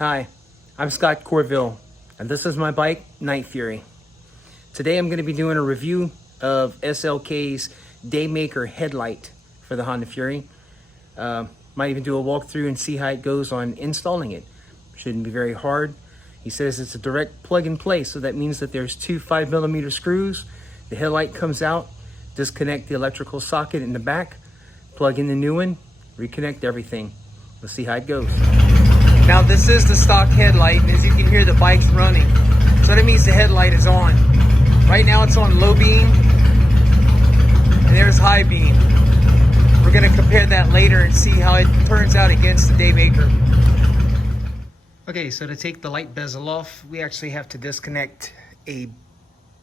Hi, I'm Scott Corville, and this is my bike, Night Fury. Today I'm going to be doing a review of SLK's DayMaker Headlight for the Honda Fury. Might even do a walkthrough and see how it goes on installing it. Shouldn't be very hard. He says it's a direct plug and play, so that means that there's two 5mm screws. The headlight comes out, disconnect the electrical socket in the back, plug in the new one, reconnect everything. Let's see how it goes. Now this is the stock headlight, and as you can hear, the bike's running. So that means the headlight is on. Right now it's on low beam, and there's high beam. We're gonna compare that later and see how it turns out against the DayMaker. Okay, so to take the light bezel off, we actually have to disconnect a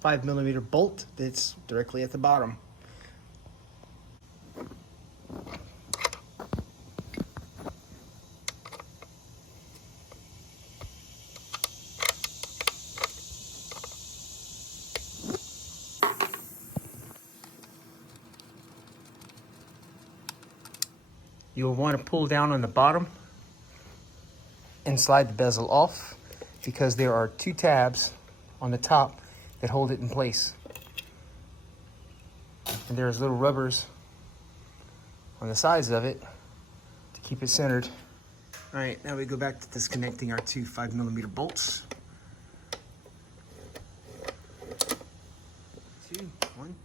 5mm bolt that's directly at the bottom. You'll want to pull down on the bottom and slide the bezel off, because there are two tabs on the top that hold it in place. And there's little rubbers on the sides of it to keep it centered. All right, now we go back to disconnecting our two 5mm bolts. 2, 1.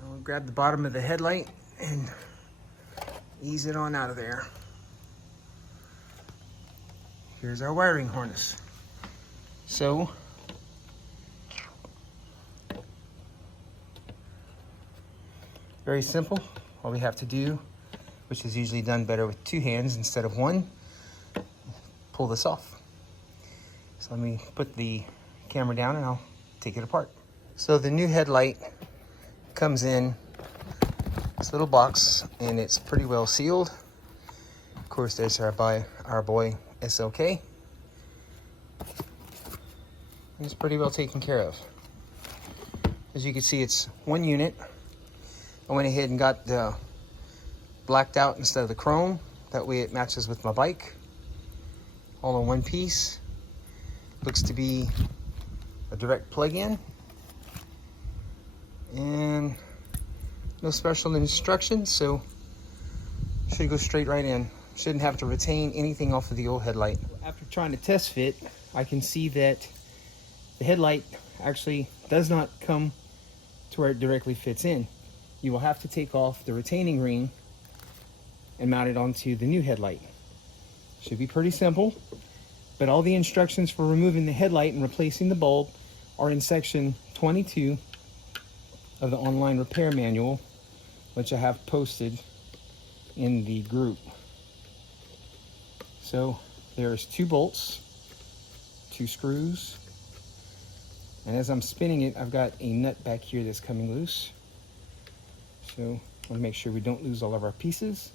I'll grab the bottom of the headlight and ease it on out of there. Here's our wiring harness. So, very simple. All we have to do, which is usually done better with two hands instead of one, pull this off. So let me put the camera down and I'll take it apart. So the new headlight comes in this little box, and it's pretty well sealed. Of course, there's our boy SLK. And it's pretty well taken care of. As you can see, it's one unit. I went ahead and got the blacked out instead of the chrome. That way it matches with my bike. All in one piece. Looks to be a direct plug-in. And no special instructions, so should go straight right in. Shouldn't have to retain anything off of the old headlight. After trying to test fit, I can see that the headlight actually does not come to where it directly fits in. You will have to take off the retaining ring and mount it onto the new headlight. Should be pretty simple, but all the instructions for removing the headlight and replacing the bulb are in section 22 of the online repair manual, which I have posted in the group. So there's 2 bolts, 2 screws, and as I'm spinning it, I've got a nut back here that's coming loose. So I want to make sure we don't lose all of our pieces.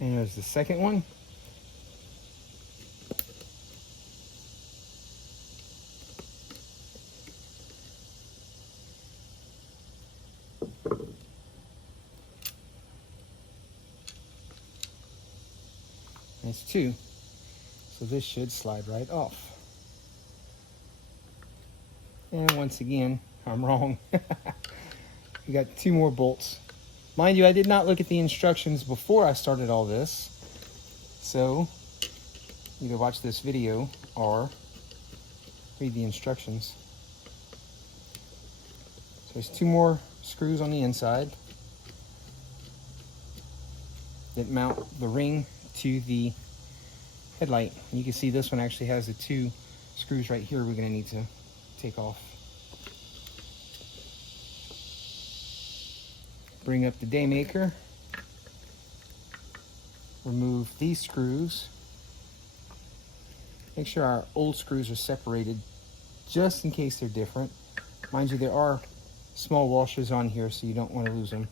And there's the second one. That's 2. So this should slide right off. And once again, I'm wrong. We got 2 more bolts. Mind you, I did not look at the instructions before I started all this. So either watch this video or read the instructions. So there's 2 more screws on the inside that mount the ring to the headlight. And you can see this one actually has the 2 screws right here we're going to need to take off. Bring up the DayMaker, remove these screws. Make sure our old screws are separated just in case they're different. Mind you, there are small washers on here, so you don't want to lose them.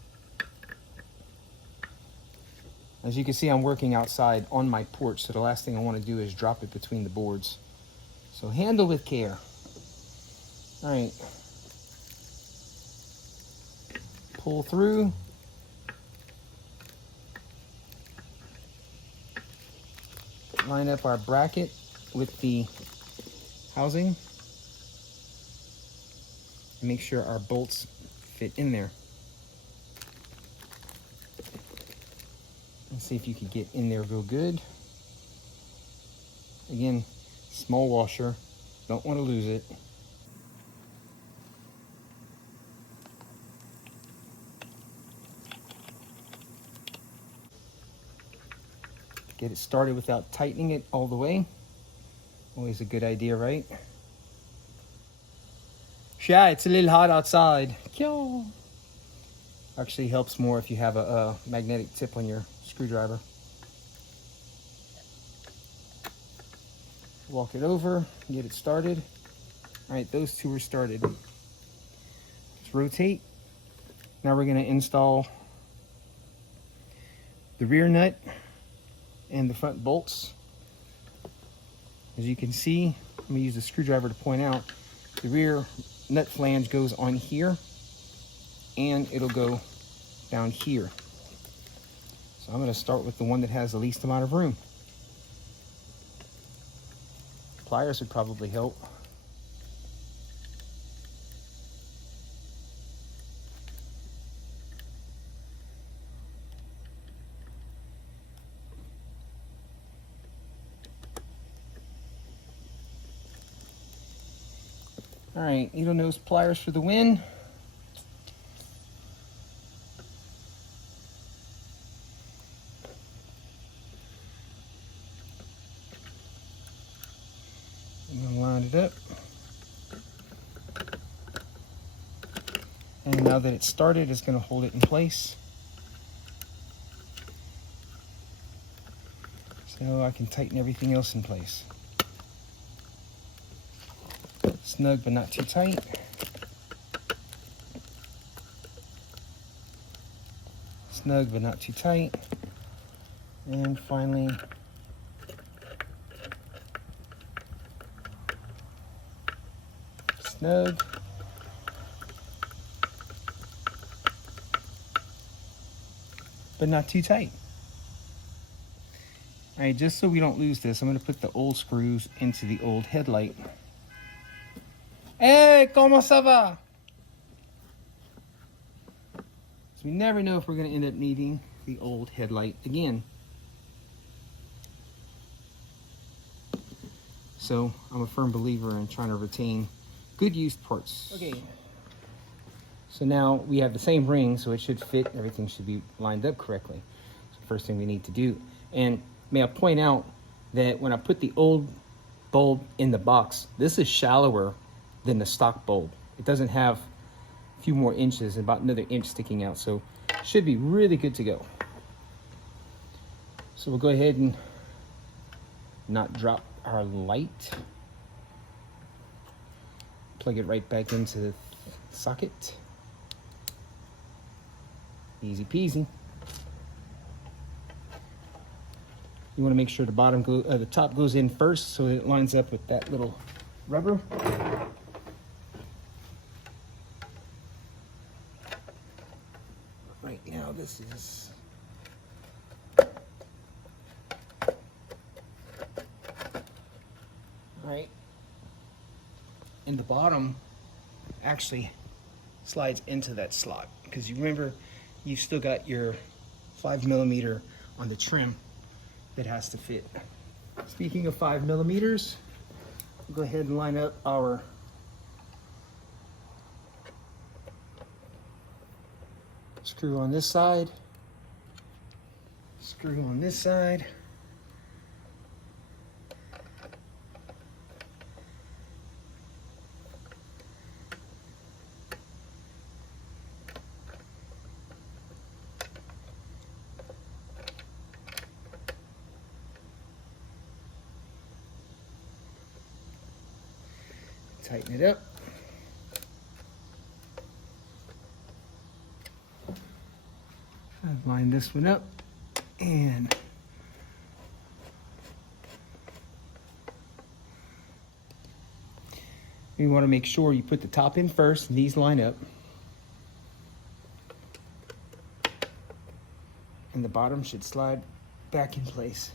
As you can see, I'm working outside on my porch, so the last thing I want to do is drop it between the boards. So handle with care. All right. Pull through. Line up our bracket with the housing. And make sure our bolts fit in there. Let's see if you can get in there real good. Again, small washer, don't want to lose it. Get it started without tightening it all the way. Always a good idea, right? Yeah, it's a little hot outside. Actually helps more if you have a magnetic tip on your screwdriver. Walk it over, get it started. All right, those two are started. Let's rotate. Now we're gonna install the rear nut and the front bolts. As you can see, I'm gonna use the screwdriver to point out, the rear nut flange goes on here and it'll go down here. So I'm gonna start with the one that has the least amount of room. Pliers would probably help. All right, needle nose pliers for the win. I'm gonna line it up. And now that it's started, it's gonna hold it in place. So I can tighten everything else in place. Snug but not too tight. Snug but not too tight. And finally, snug. But not too tight. All right, just so we don't lose this, I'm gonna put the old screws into the old headlight. Hey, ¿cómo ça va? So we never know if we're gonna end up needing the old headlight again. So I'm a firm believer in trying to retain good used parts. Okay. So now we have the same ring, so it should fit. Everything should be lined up correctly. So first thing we need to do. And may I point out that when I put the old bulb in the box, this is shallower than the stock bulb. It doesn't have a few more inches, about another inch sticking out, so should be really good to go. So we'll go ahead and not drop our light. Plug it right back into the socket. Easy peasy. You want to make sure the top goes in first, so it lines up with that little rubber. Right now, this is right, and the bottom actually slides into that slot, because you remember you've still got your 5mm on the trim that has to fit. Speaking of 5mm, we'll go ahead and line up our screw on this side, screw on this side. Tighten it up. I've lined this one up And you want to make sure you put the top in first and these line up. And the bottom should slide back in place.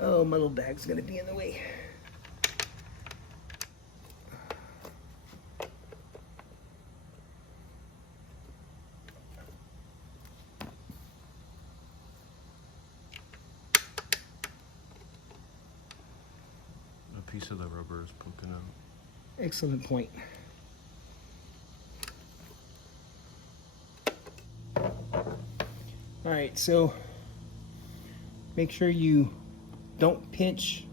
Oh, my little bag's gonna be in the way. A piece of the rubber is poking out. Excellent point. All right, so make sure you don't pinch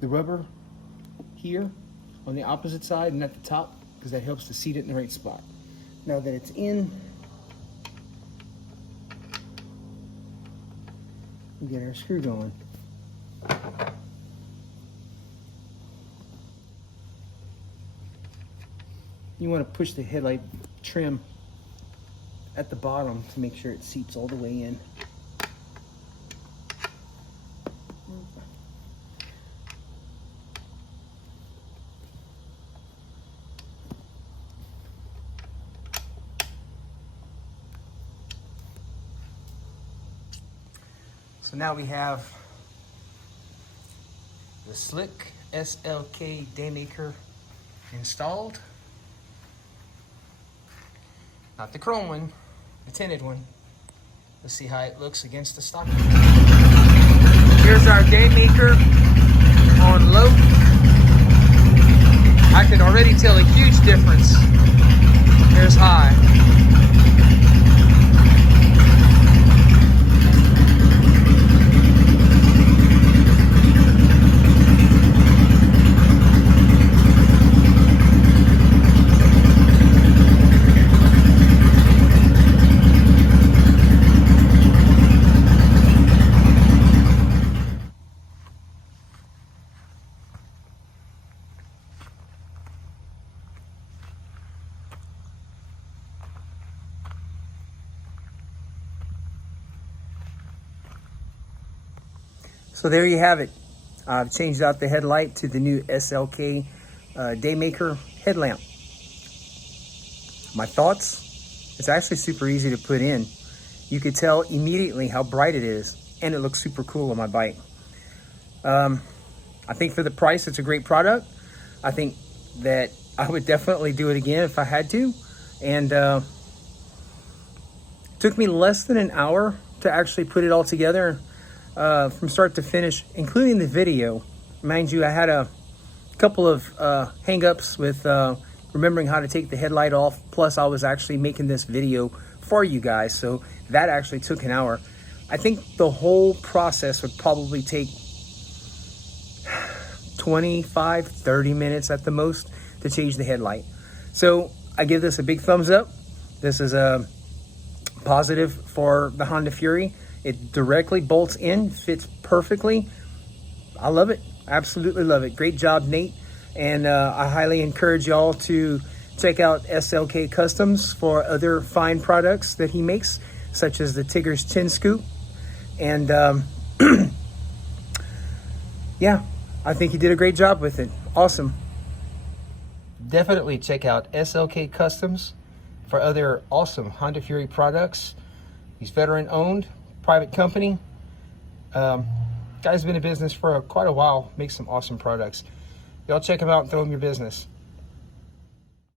the rubber here on the opposite side and at the top, because that helps to seat it in the right spot. Now that it's in, we get our screw going. You want to push the headlight trim at the bottom to make sure it seats all the way in. So now we have the slick SLK DayMaker installed. Not the chrome one, the tinted one. Let's see how it looks against the stock. Here's our DayMaker on low. I can already tell a huge difference. Here's high. So there you have it. I've changed out the headlight to the new SLK DayMaker headlamp. My thoughts? It's actually super easy to put in. You could tell immediately how bright it is, and it looks super cool on my bike. I think for the price, it's a great product. I think that I would definitely do it again if I had to. And it took me less than an hour to actually put it all together. From start to finish, including the video. Mind you, I had a couple of hang-ups with remembering how to take the headlight off, plus I was actually making this video for you guys, so that actually took an hour. I think the whole process would probably take 25, 30 minutes at the most to change the headlight. So I give this a big thumbs up. This is a positive for the Honda Fury. It directly bolts in, fits perfectly. I love it, absolutely love it. Great job, Nate. And I highly encourage y'all to check out SLK Customs for other fine products that he makes, such as the Tigger's Chin Scoop. And yeah, I think he did a great job with it. Awesome. Definitely check out SLK Customs for other awesome Honda Fury products. He's veteran owned, private company. Guy's been in business for quite a while, makes some awesome products. Y'all check him out and throw him your business.